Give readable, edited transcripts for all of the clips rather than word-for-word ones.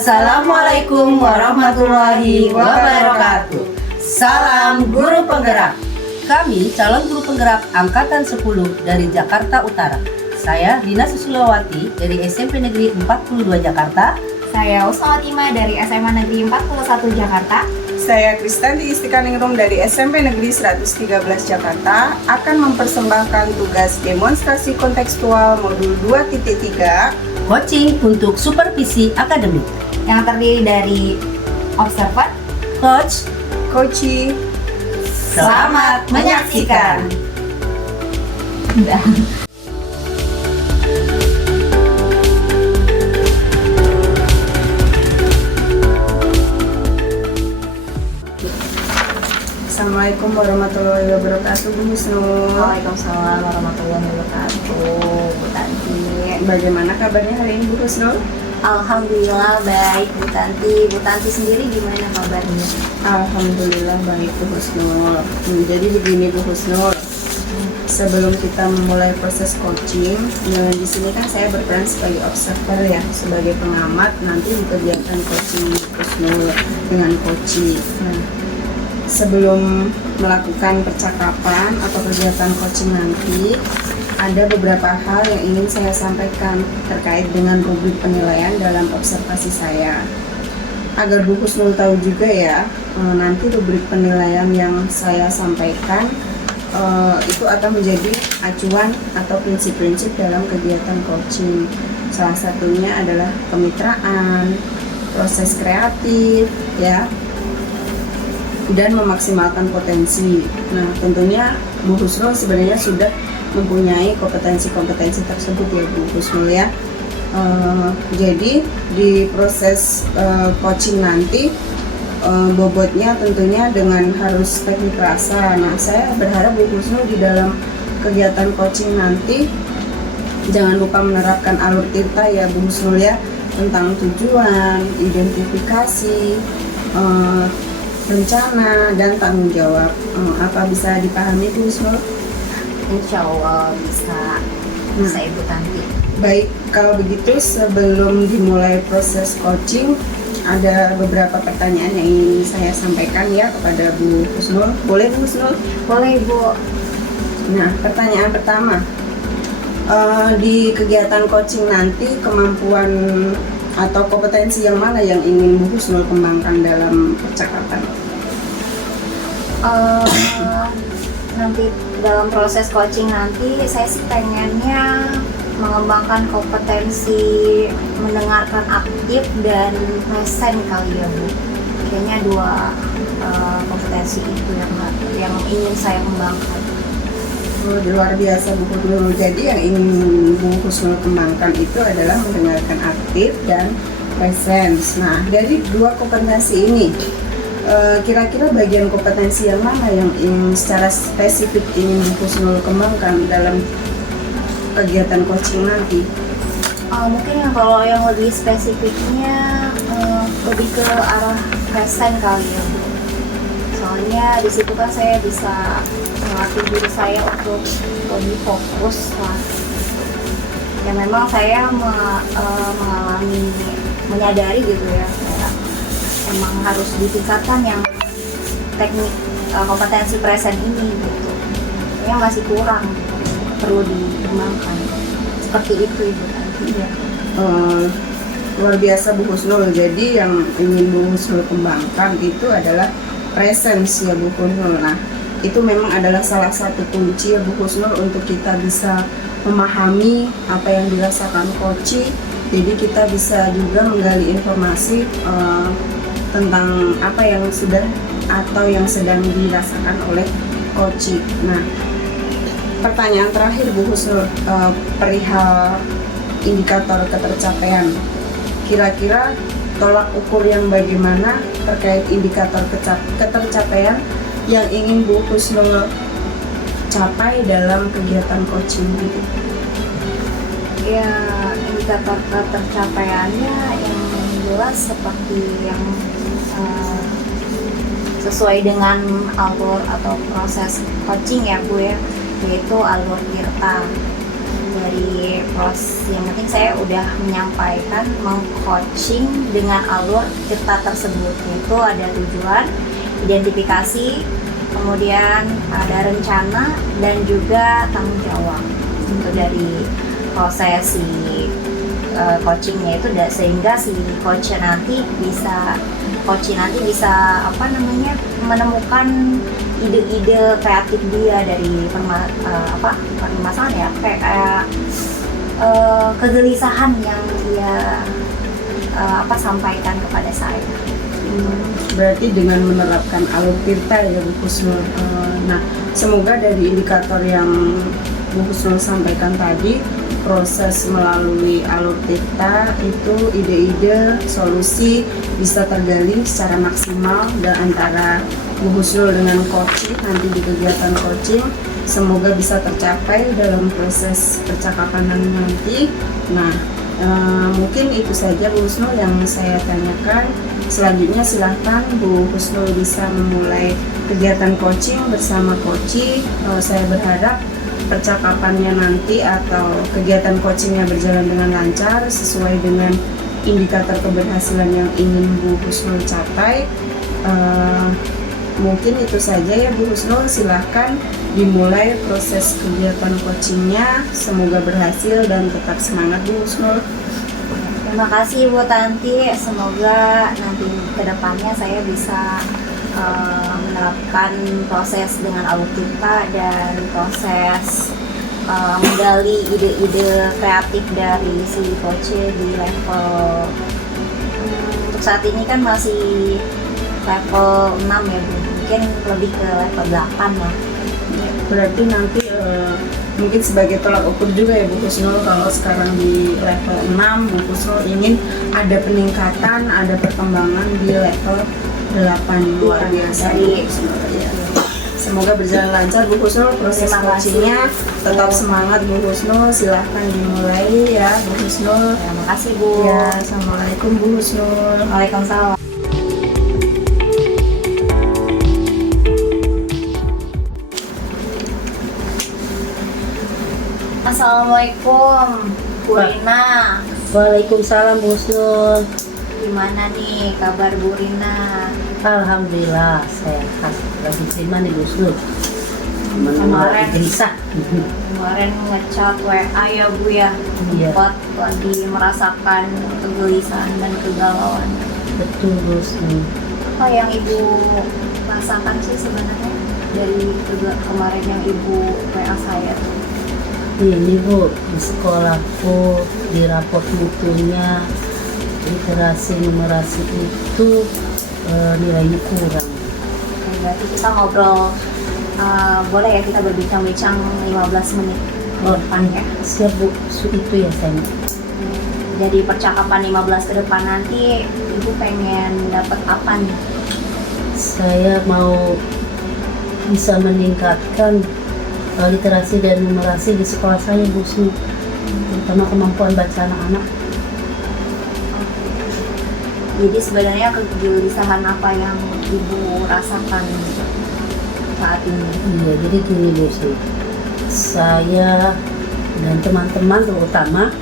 Assalamualaikum warahmatullahi wabarakatuh. Salam Guru Penggerak. Kami calon guru penggerak Angkatan 10 dari Jakarta Utara. Saya Dina Susulawati dari SMP Negeri 42 Jakarta. Saya Usma Fatima dari SMA Negeri 41 Jakarta. Saya Kristanti Istiqaningrum dari SMP Negeri 113 Jakarta akan mempersembahkan tugas demonstrasi kontekstual modul 2.3 Coaching untuk supervisi akademik yang terdiri dari observer, Coach. Coaching. Selamat menyaksikan. Assalamualaikum warahmatullahi wabarakatuh, Bu Husnul. Waalaikumsalam warahmatullahi wabarakatuh. Bu Tanti, Bagaimana kabarnya hari ini, Bu Husnul? alhamdulillah baik Bu Tanti. Bu Tanti sendiri gimana kabarnya? Alhamdulillah baik, Bu Husnul. Jadi begini, Bu Husnul. Sebelum kita memulai proses coaching, di sini kan saya berperan sebagai observer ya, sebagai pengamat nanti di kegiatan coaching Bu Husnul dengan coaching. Nah, sebelum melakukan percakapan atau kegiatan coaching nanti, ada beberapa hal yang ingin saya sampaikan terkait dengan rubrik penilaian dalam observasi saya. Agar Bu Husnul tahu juga ya, nanti rubrik penilaian yang saya sampaikan itu akan menjadi acuan atau prinsip-prinsip dalam kegiatan coaching. Salah satunya adalah kemitraan, proses kreatif, ya, dan memaksimalkan potensi. Nah, tentunya Bu Husnul sebenarnya sudah mempunyai kompetensi-kompetensi tersebut ya, Bu Husnul ya. Jadi di proses coaching nanti bobotnya tentunya dengan harus teknik rasa. Nah, saya berharap Bu Husnul di dalam kegiatan coaching nanti jangan lupa menerapkan alur tirta ya, Bu Husnul ya, tentang tujuan, identifikasi, rencana, dan tanggung jawab. Apa bisa dipahami, Bu Husnul? Insya Allah bisa Ibu Tanti. Baik, kalau begitu sebelum dimulai proses coaching, ada beberapa pertanyaan yang ingin saya sampaikan ya kepada Bu Husnul. Boleh, Bu Husnul? Boleh Bu. Nah, pertanyaan pertama, di kegiatan coaching nanti kemampuan atau kompetensi yang mana yang ingin Bu Husnul kembangkan dalam percakapan? Nanti dalam proses coaching nanti saya sih pengennya mengembangkan kompetensi mendengarkan aktif dan present kali ya Bu. Kayaknya dua kompetensi itu yang ingin saya kembangkan. Luar biasa Bu Husnul. Jadi yang ingin Bu Husnul kembangkan itu adalah mendengarkan aktif dan presence. Nah, dari dua kompetensi ini, kira-kira bagian kompetensi yang mana yang secara spesifik ingin Bu Husnul kembangkan dalam kegiatan coaching nanti? Mungkin kalau yang lebih spesifiknya lebih ke arah present kali ya Bu. Soalnya di situ kan saya bisa melatih diri saya untuk lebih fokus lah. Ya memang saya mengalami, menyadari gitu ya, saya emang harus ditingkatkan yang teknik kompetensi present ini gitu. Kayaknya masih kurang gitu, perlu dikembangkan. Seperti itu Ibu Tanti ya. Luar biasa Bu Husnul. Jadi yang ingin Bu Husnul kembangkan itu adalah presence ya Bu Husnul. Nah, itu memang adalah salah satu kunci ya Bu Husnul untuk kita bisa memahami apa yang dirasakan coach. Jadi kita bisa juga menggali informasi tentang apa yang sudah atau yang sedang dirasakan oleh coach. Nah, pertanyaan terakhir Bu Husnul, perihal indikator ketercapaian. Kira-kira tolak ukur yang bagaimana terkait indikator ketercapaian yang ingin Bu Husnul capai dalam kegiatan coaching itu? Ya, indikator ketercapaiannya yang jelas seperti yang sesuai dengan alur atau proses coaching ya Bu ya, yaitu alur tirta. dari pros, yang penting saya udah menyampaikan mengcoaching dengan alur cerita tersebut, yaitu ada tujuan, identifikasi, kemudian ada rencana dan juga tanggung jawab. Itu dari proses si coachingnya itu, sehingga si coach nanti bisa menemukan ide-ide kreatif dia dari permasalahan ya, kayak kegelisahan yang dia sampaikan kepada saya. Berarti dengan menerapkan alur tirta ya Bu Husnul. Nah, semoga dari indikator yang Bu Husnul sampaikan tadi, proses melalui alur tirta itu ide-ide solusi bisa tergali secara maksimal, dan antara Bu Husnul dengan coaching nanti di kegiatan coaching semoga bisa tercapai dalam proses percakapan nanti. Nah, mungkin itu saja Bu Husnul yang saya tanyakan. Selanjutnya silahkan Bu Husnul bisa memulai kegiatan coaching bersama coachee. Saya berharap percakapannya nanti atau kegiatan coachingnya berjalan dengan lancar sesuai dengan indikator keberhasilan yang ingin Bu Husnul capai. Mungkin itu saja ya Bu Husnul, silahkan dimulai proses kegiatan coachingnya. Semoga berhasil dan tetap semangat Bu Husnul. Terima kasih Bu Tanti, semoga nanti kedepannya saya bisa menerapkan proses dengan alur tirta dan proses menggali ide-ide kreatif dari si coach di level untuk saat ini kan masih level 6 ya Bu, mungkin lebih ke level 8 lah. Berarti nanti mungkin sebagai tolak ukur juga ya Bu Husnul, kalau sekarang di level 6 Bu Husnul ingin ada peningkatan, ada perkembangan di level 8. Luar biasa Bu Husnul ya. Semoga berjalan lancar Bu Husnul proses coachingnya, tetap semangat Bu Husnul, silahkan dimulai ya Bu Husnul. Terima kasih Bu. Ya, Assalamualaikum Bu Husnul. Waalaikumsalam. Assalamualaikum Bu Rina. Waalaikumsalam Bu Husnul. Gimana nih kabar Bu Rina? Alhamdulillah sehat. Lagi terima nih Bu Husnul. Kemarin. Gelisah. Kemarin ngechat WA ya Bu ya, Iya. sempat lagi merasakan kegelisahan dan kegalauan. Betul Bu Husnul. Apa yang Ibu rasakan sih sebenarnya dari kemarin yang Ibu WA saya tuh? Ini Bu, di sekolahku di raport mutunya literasi numerasi itu nilainya kurang. Oke, berarti kita ngobrol, boleh ya kita berbincang-bincang 15 menit ke depan ya? Siap Bu, itu ya saya. Dari percakapan 15 ke depan nanti Ibu pengen dapat apa nih? Saya mau bisa meningkatkan literasi dan numerasi di sekolah saya Bu Husnul, terutama kemampuan baca anak-anak. Jadi sebenarnya kegelisahan apa yang Ibu rasakan saat ini? Iya, jadi gini Bu Husnul, saya dan teman-teman terutama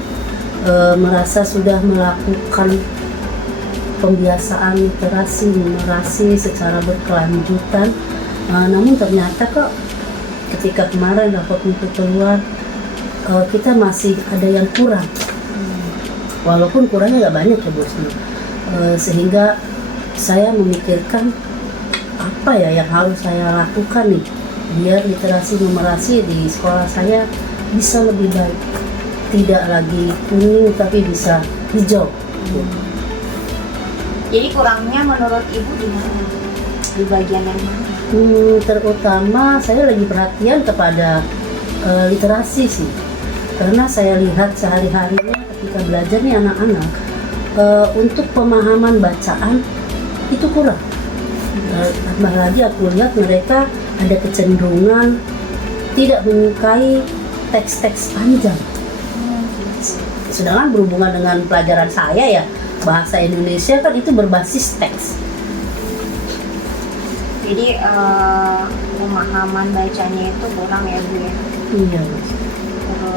merasa sudah melakukan pembiasaan literasi numerasi secara berkelanjutan, namun ternyata kok ketika kemarin raport itu keluar, kita masih ada yang kurang, walaupun kurangnya nggak banyak ya Bu Husnul. Sehingga saya memikirkan apa ya yang harus saya lakukan nih biar literasi numerasi di sekolah saya bisa lebih baik, tidak lagi kuning tapi bisa hijau. Jadi kurangnya menurut Ibu di mana? Di bagian yang mana? Terutama saya lagi perhatian kepada literasi sih, karena saya lihat sehari-harinya ketika belajar nih anak-anak untuk pemahaman bacaan itu kurang. Tambah lagi aku lihat mereka ada kecenderungan tidak menyukai teks-teks panjang. Sedangkan berhubungan dengan pelajaran saya ya, bahasa Indonesia kan itu berbasis teks. Jadi pemahaman bacanya itu kurang ya Bu ya. Iya.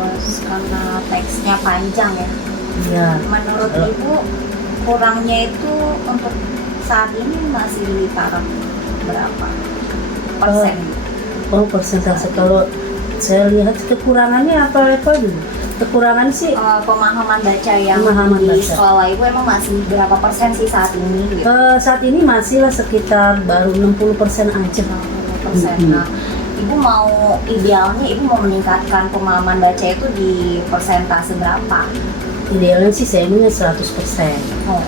terus karena teksnya panjang ya. Ya. Menurut Ibu kurangnya itu untuk saat ini masih di taraf berapa persen? Oh, persentase. Kalau saya lihat kekurangannya apa dulu? Kekurangan sih Pemahaman baca yang Pemahaman di baca. sekolah Ibu emang masih berapa persen sih saat ini gitu? saat ini masih lah sekitar baru 60% aja. 60%. Nah, Ibu mau idealnya Ibu mau meningkatkan pemahaman baca itu di persentase berapa? Idealnya sih saya punya 100%. Oh,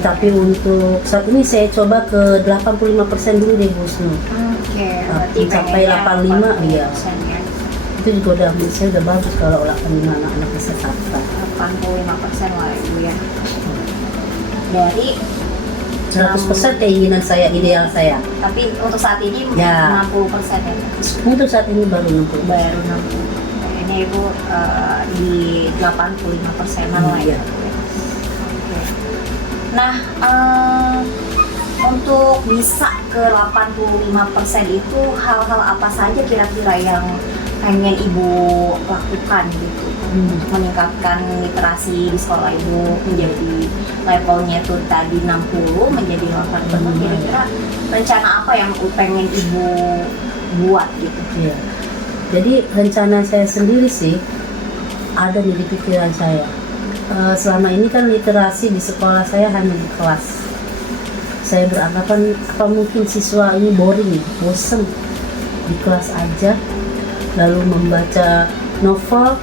Tapi untuk saat ini saya coba ke 85% dulu deh Bu Husnul. Oke, berarti Sampai pengennya 85, iya. 85% ya. Itu juga udah menurut saya udah bagus kalau 85 anak-anak bisa hafal. 85% lah Ibu ya. Dari 100% keinginan saya, ideal saya. tapi untuk saat ini Ya. 60% ya. Untuk saat ini baru 60. Baru 60. Kayaknya Ibu di 85%-an lah ya. Iya. Oke. Nah, untuk bisa ke 85% itu hal-hal apa saja kira-kira yang pengen Ibu lakukan gitu untuk meningkatkan literasi di sekolah Ibu menjadi levelnya tuh tadi 60 menjadi 80. Kira-kira rencana apa yang pengen Ibu buat gitu? Iya. Jadi rencana saya sendiri sih ada nih di pikiran saya. Selama ini kan literasi di sekolah saya hanya di kelas. Saya beranggapan apa mungkin siswa ini boring, bosen di kelas aja, lalu membaca novel,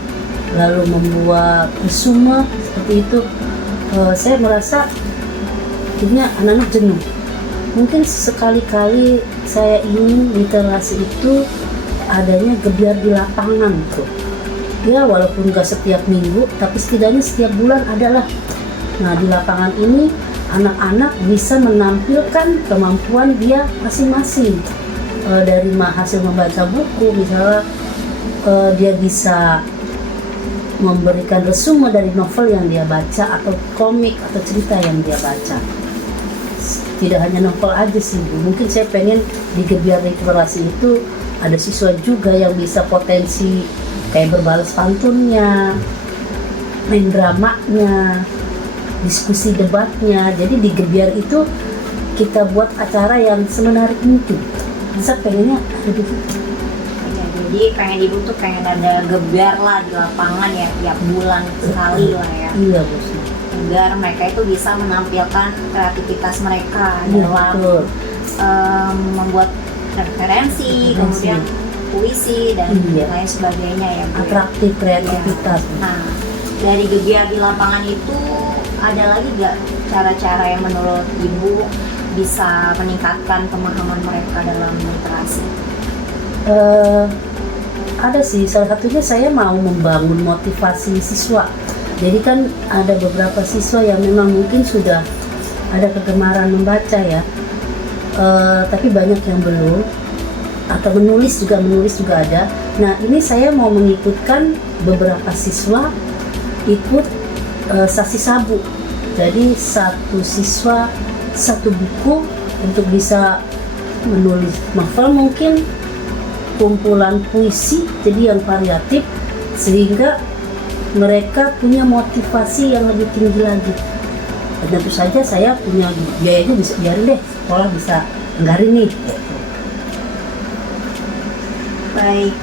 lalu membuat resume seperti itu. Saya merasa jadinya anak-anak jenuh. Mungkin sekali-kali saya ingin literasi itu adanya gebiar di lapangan tuh. Ya walaupun gak setiap minggu, tapi setidaknya setiap bulan adalah. Nah di lapangan ini anak-anak bisa menampilkan kemampuan dia masing-masing. Dari hasil membaca buku misalnya, dia bisa memberikan resume dari novel yang dia baca atau komik atau cerita yang dia baca. Tidak hanya novel aja sih Bu. Mungkin saya pengen di gebiar literasi itu ada siswa juga yang bisa potensi kayak berbalas pantunnya, main dramanya, diskusi debatnya. Jadi di gebiar itu kita buat acara yang semenarik mungkin. Saya pengennya ada di situ. Ya, jadi pengen Ibu tuh pengen ada gebiar lah di lapangan ya tiap bulan sekali lah ya. Iya Bu. Agar mereka itu bisa menampilkan kreativitas mereka Iya, dalam betul. membuat referensi, kemudian puisi dan Iya. lain sebagainya ya Bu. Atraktif kreativitas. Nah, dari gebiar di lapangan itu ada lagi gak cara-cara yang menurut Ibu bisa meningkatkan pemahaman mereka dalam literasi? Ada sih, salah satunya saya mau membangun motivasi siswa. Jadi kan ada beberapa siswa yang memang mungkin sudah ada kegemaran membaca ya, tapi banyak yang belum, atau menulis juga ada. Nah ini saya mau mengikutkan beberapa siswa ikut sasi sabu. Jadi satu siswa satu buku untuk bisa menulis novel mungkin, kumpulan puisi jadi yang variatif, sehingga mereka punya motivasi yang lebih tinggi lagi. Dan tentu saja saya punya biayanya, bisa biarin deh sekolah bisa anggarin nih. Baik,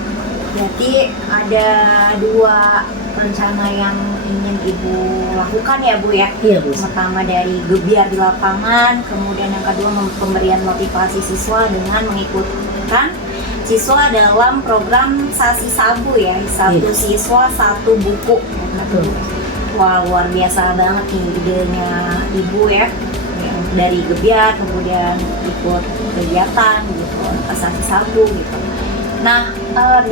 berarti ada dua rencana yang ingin Ibu lakukan ya Bu ya? Iya Bu. Pertama dari gebiar di lapangan, kemudian yang kedua pemberian motivasi siswa dengan mengikutkan siswa dalam program Sasi Sabu ya, satu Iya. siswa satu buku. Betul. Wah luar biasa banget nih idenya Ibu ya, yang dari gebiar kemudian ikut kegiatan gitu, Sasi Sabu gitu. Nah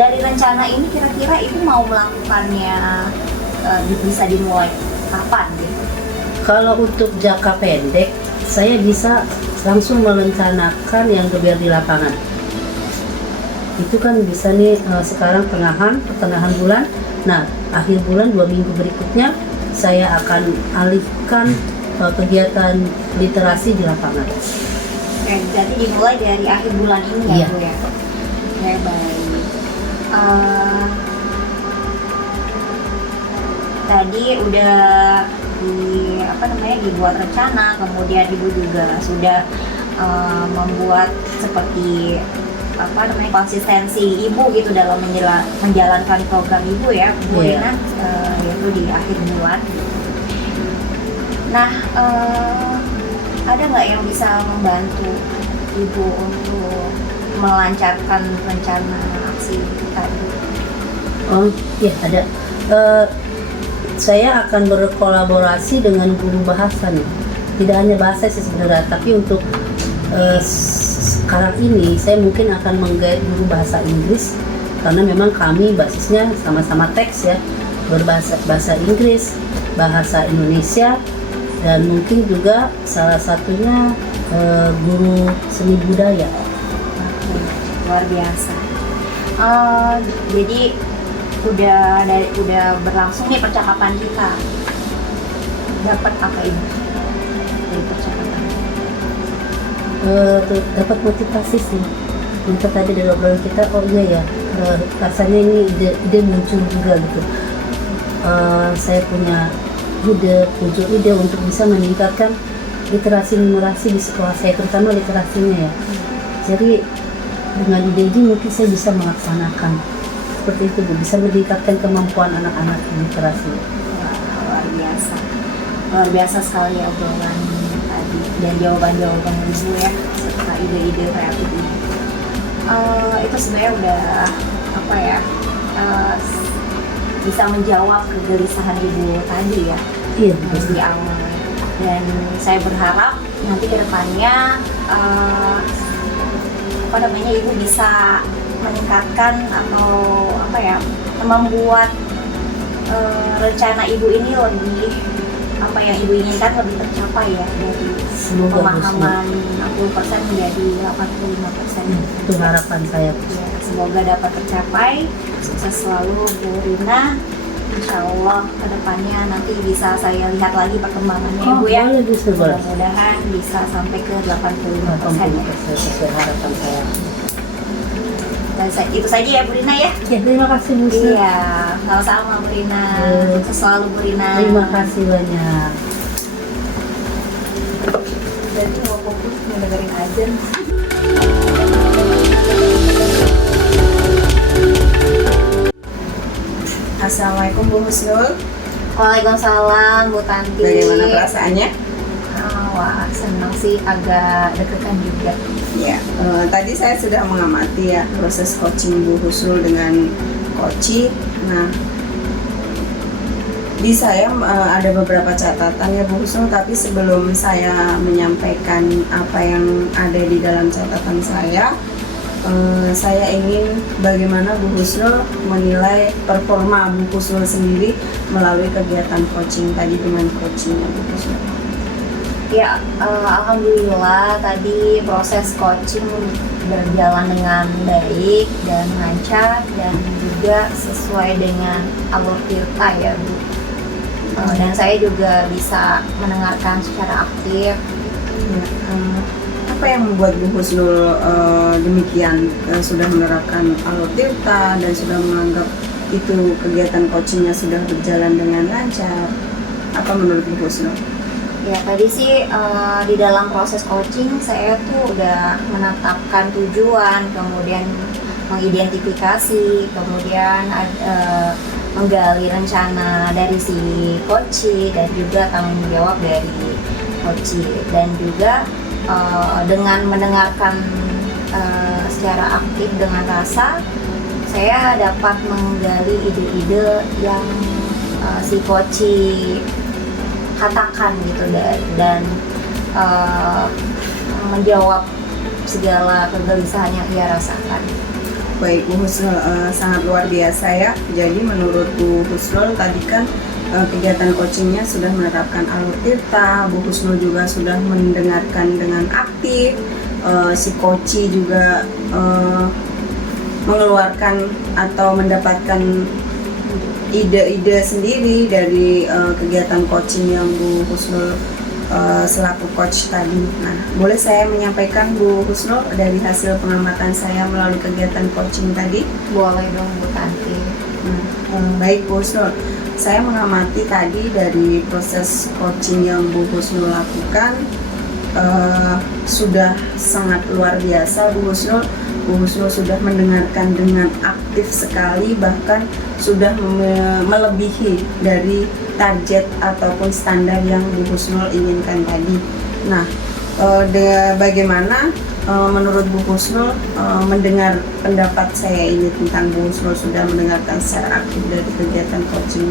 dari rencana ini kira-kira Ibu mau melakukannya bisa dimulai kapan gitu? Kalau untuk jangka pendek, saya bisa langsung merencanakan yang gebiar di lapangan. Itu kan bisa nih sekarang pertengahan bulan. Nah, akhir bulan 2 minggu berikutnya saya akan alihkan kegiatan literasi di lapangan. Oke, jadi dimulai dari akhir bulan ini ya Iya. Bu ya? Oke, baik. tadi udah dibuat rencana, kemudian ibu juga sudah membuat seperti konsistensi ibu gitu dalam menjalankan program ibu ya Bu Iya. Rina, yaitu di akhir bulan. Nah, ada nggak yang bisa membantu ibu untuk melancarkan rencana aksi tadi? Oh iya ada. Saya akan berkolaborasi dengan guru bahasa nih. Tidak hanya bahasa sih sebenarnya, tapi untuk sekarang ini saya mungkin akan menggait guru bahasa Inggris karena memang kami basisnya sama-sama teks ya, bahasa Inggris, bahasa Indonesia, dan mungkin juga salah satunya guru seni budaya. Luar biasa. Jadi udah berlangsung nih percakapan kita. Dapat apa ibu dari percakapan? Dapat motivasi sih. Untuk tadi dari obrolan kita, oh iya ya, rasanya ini ide muncul juga gitu. Saya punya muncul ide untuk bisa meningkatkan literasi numerasi di sekolah saya, terutama literasinya ya. Jadi dengan ide ini mungkin saya bisa melaksanakan seperti itu Bu, bisa meningkatkan kemampuan anak-anak literasi. Wah, luar biasa sekali ya obrolan tadi dan jawaban-jawaban ibu ya serta ide-ide kreatif ini. Itu sebenarnya udah bisa menjawab kegelisahan ibu tadi ya. Iya, Di awal. Dan saya berharap nanti ke depannya ibu bisa meningkatkan atau membuat rencana ibu ini lebih yang ibu inginkan lebih tercapai ya, dari Semoga pemahaman 60% menjadi 85%. itu harapan saya. Ya, semoga dapat tercapai. Sukses selalu Bu Rina. Insya Allah kedepannya nanti bisa saya lihat lagi perkembangannya Oh, Ibu ya. boleh, bisa, boleh. Mudah-mudahan bisa sampai ke 85% ya. Sesuai harapan saya. Dan itu saja ya Bu Rina ya. Ya, terima kasih Bu Sri. Iya, sama-sama Bu Rina. Iya. Sukses selalu Bu Rina. Terima kasih banyak. Berarti mau fokus mau dengerin azan. Assalamualaikum Bu Husnul. Waalaikumsalam Bu Tanti. Bagaimana perasaannya? Wah, senang sih, agak deg-degan juga. Ya, tadi saya sudah mengamati ya proses coaching Bu Husnul dengan Koci. Nah, di saya ada beberapa catatan ya Bu Husnul, tapi sebelum saya menyampaikan apa yang ada di dalam catatan saya ingin bagaimana Bu Husnul menilai performa Bu Husnul sendiri melalui kegiatan coaching tadi dengan coachingnya Bu Husnul. Ya, alhamdulillah tadi proses coaching berjalan dengan baik dan lancar dan juga sesuai dengan alur tirta ya Bu. Dan saya juga bisa mendengarkan secara aktif. Ya, apa yang membuat Bu Husnul demikian, sudah menerapkan alur tirta dan sudah menganggap itu kegiatan coachingnya sudah berjalan dengan lancar? Apa menurut Bu Husnul? Ya tadi sih di dalam proses coaching saya tuh udah menetapkan tujuan, kemudian mengidentifikasi, kemudian menggali rencana dari si coach dan juga tanggung jawab dari coach, dan juga dengan mendengarkan secara aktif dengan rasa, saya dapat menggali ide-ide yang si coach katakan gitu, dan menjawab segala kegelisahan yang ia rasakan. Baik Bu Husnul, sangat luar biasa ya. Jadi menurut Bu Husnul tadi kan kegiatan coachingnya sudah menerapkan alur tirta, Bu Husnul juga sudah mendengarkan dengan aktif, si coach juga mengeluarkan atau mendapatkan ide-ide sendiri dari kegiatan coaching yang Bu Husnul selaku coach tadi. Nah, boleh saya menyampaikan Bu Husnul dari hasil pengamatan saya melalui kegiatan coaching tadi? Boleh dong Bu Tanti. Baik Bu Husnul, saya mengamati tadi dari proses coaching yang Bu Husnul lakukan sudah sangat luar biasa. Bu Husnul sudah mendengarkan dengan aktif sekali, bahkan sudah melebihi dari target ataupun standar yang Bu Husnul inginkan tadi. Nah, bagaimana menurut Bu Husnul mendengar pendapat saya ini tentang Bu Husnul sudah mendengarkan secara aktif dari kegiatan coaching?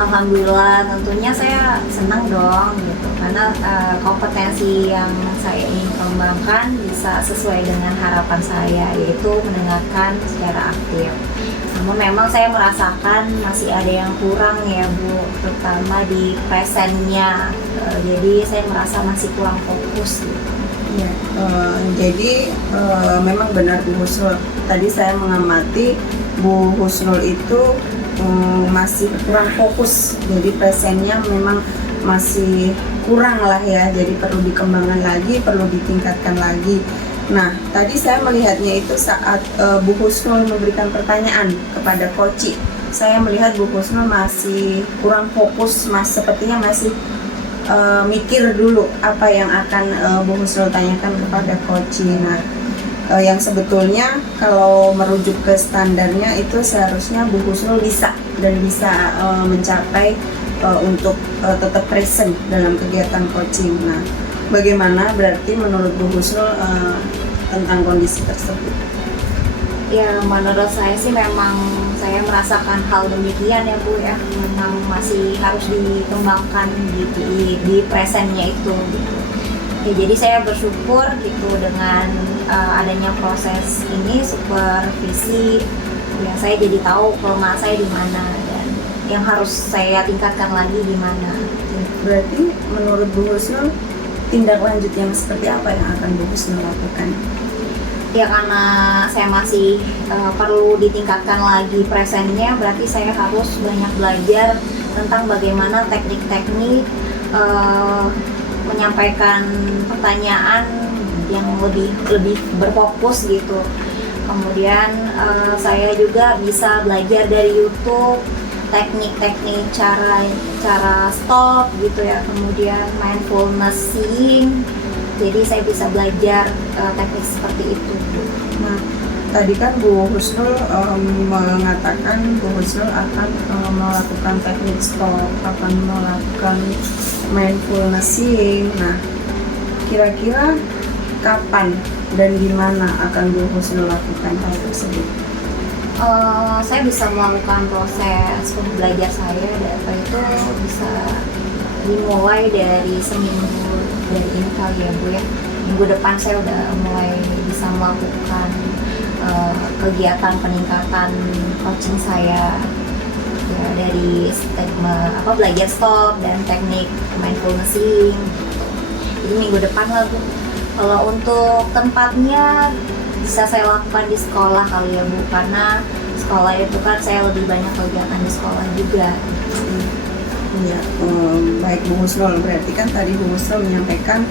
Alhamdulillah, tentunya saya senang dong gitu, karena kompetensi yang saya ingin kembangkan bisa sesuai dengan harapan saya, yaitu mendengarkan secara aktif. Namun memang saya merasakan masih ada yang kurang ya Bu, terutama di presennya. Jadi saya merasa masih kurang fokus gitu. Ya, jadi memang benar Bu Husnul. Tadi saya mengamati Bu Husnul itu masih kurang fokus, jadi presennya memang masih kurang lah ya, jadi perlu dikembangkan lagi, perlu ditingkatkan lagi. Nah, tadi saya melihatnya itu saat Bu Husnul memberikan pertanyaan kepada coach, saya melihat Bu Husnul masih kurang fokus, sepertinya masih mikir dulu apa yang akan Bu Husnul tanyakan kepada coach. Nah, yang sebetulnya kalau merujuk ke standarnya itu seharusnya Bu Husnul bisa mencapai untuk tetap present dalam kegiatan coaching. Nah, bagaimana berarti menurut Bu Husnul tentang kondisi tersebut? Ya, menurut saya sih memang saya merasakan hal demikian ya Bu ya, memang masih harus dikembangkan di presennya itu gitu. Ya, jadi saya bersyukur gitu dengan adanya proses ini supervisi, ya saya jadi tahu kelemahan saya di mana dan yang harus saya tingkatkan lagi di mana. Berarti menurut Bu Husnul tindak lanjut yang seperti apa yang akan Bu Husnul lakukan? Ya karena saya masih perlu ditingkatkan lagi presennya, berarti saya harus banyak belajar tentang bagaimana teknik-teknik menyampaikan pertanyaan yang lebih berfokus gitu. Kemudian saya juga bisa belajar dari YouTube teknik-teknik cara stop gitu ya, kemudian mindfulness seeing. Jadi saya bisa belajar teknik seperti itu. Nah, tadi kan Bu Husnul mengatakan Bu Husnul akan melakukan teknik stop, akan melakukan mindfulnessing. Nah, kira-kira kapan dan di mana akan Bu Husnul lakukan hal tersebut? Saya bisa melakukan proses untuk belajar saya, dan itu bisa dimulai dari seminggu dari ini kali ya Bu ya. Minggu depan saya udah mulai bisa melakukan kegiatan peningkatan coaching saya ya, dari belajar stop dan teknik mindfulnessing gitu. Jadi minggu depan lah Bu. Kalau untuk tempatnya bisa saya lakukan di sekolah kali ya Bu, karena sekolah itu kan saya lebih banyak kegiatan di sekolah juga. Ya, baik Bu Husnul, berarti kan tadi Bu Husnul menyampaikan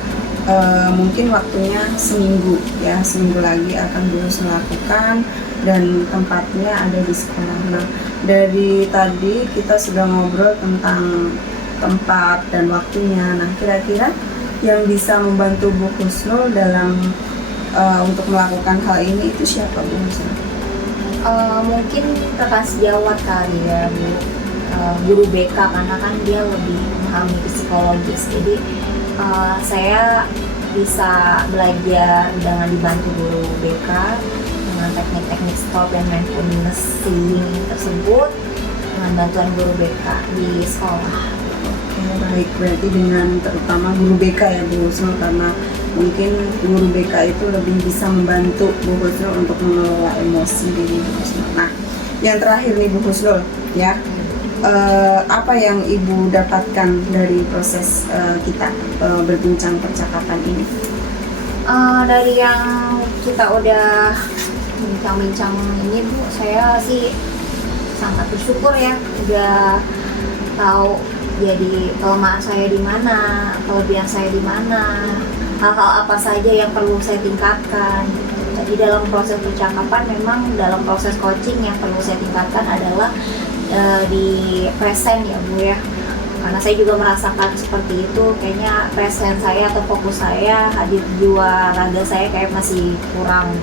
mungkin waktunya seminggu ya, seminggu lagi akan Bu Husnul lakukan dan tempatnya ada di sekolah. Nah, dari tadi kita sudah ngobrol tentang tempat dan waktunya. Nah, kira-kira yang bisa membantu Bu Husnul dalam untuk melakukan hal ini itu siapa Bu Husnul? Mungkin rekan sejawat kali ya Bu, guru BK, karena kan dia lebih memahami psikologis. Jadi saya bisa belajar dengan dibantu guru BK dengan teknik-teknik stop dan mindfulnessing tersebut dengan bantuan guru BK di sekolah. Baik, berarti dengan terutama guru BK ya Bu Husnul, karena mungkin guru BK itu lebih bisa membantu Bu Husnul untuk mengelola emosi diri Bu Husnul. Nah, yang terakhir nih Bu Husnul ya, apa yang Ibu dapatkan dari proses kita berbincang percakapan ini? Dari yang kita udah bincang-bincang ini Bu, saya sih sangat bersyukur ya udah tahu jadi kelemahan saya di mana, kelebihan saya di mana, hal-hal apa saja yang perlu saya tingkatkan. Jadi dalam proses percakapan, memang dalam proses coaching yang perlu saya tingkatkan adalah di present ya Bu ya, karena saya juga merasakan seperti itu. Kayaknya present saya atau fokus saya, hadir jiwa raga saya kayak masih kurang,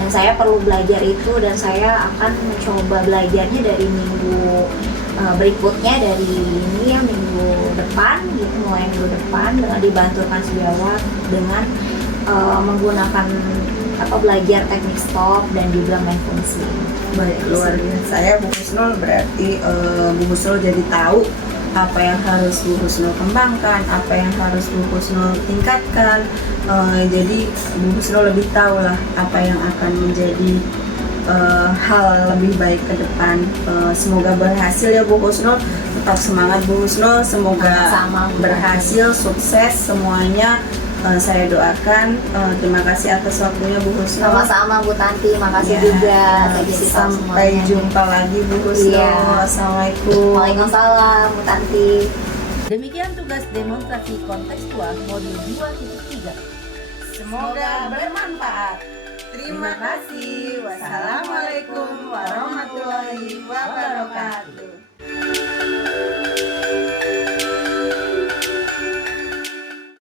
dan saya perlu belajar itu, dan saya akan mencoba belajarnya dari minggu berikutnya, dari ini ya minggu depan gitu, mulai minggu depan dengan dibantu Kang Sejawat dengan menggunakan belajar teknik stop dan juga mindfulness. Baik, luar biasa ya Bu Husnul. Berarti Bu Husnul jadi tahu apa yang harus Bu Husnul kembangkan, apa yang harus Bu Husnul tingkatkan. Jadi Bu Husnul lebih tahu lah apa yang akan menjadi hal lebih baik ke depan. Semoga berhasil ya Bu Husnul. Tetap semangat Bu Husnul. Semoga Sama-sama, Bu. berhasil, sukses semuanya. Saya doakan. Terima kasih atas waktunya Bu Husnul. Sama-sama Bu Tanti, makasih Ya, juga. Saya jadi tahu sampai semuanya. jumpa lagi Bu Husnul. Iya. Assalamualaikum. Waalaikumsalam Bu Tanti. Demikian tugas demonstrasi kontekstual modul 2.3. Semoga bermanfaat. Terima kasih. Wassalamualaikum warahmatullahi wabarakatuh.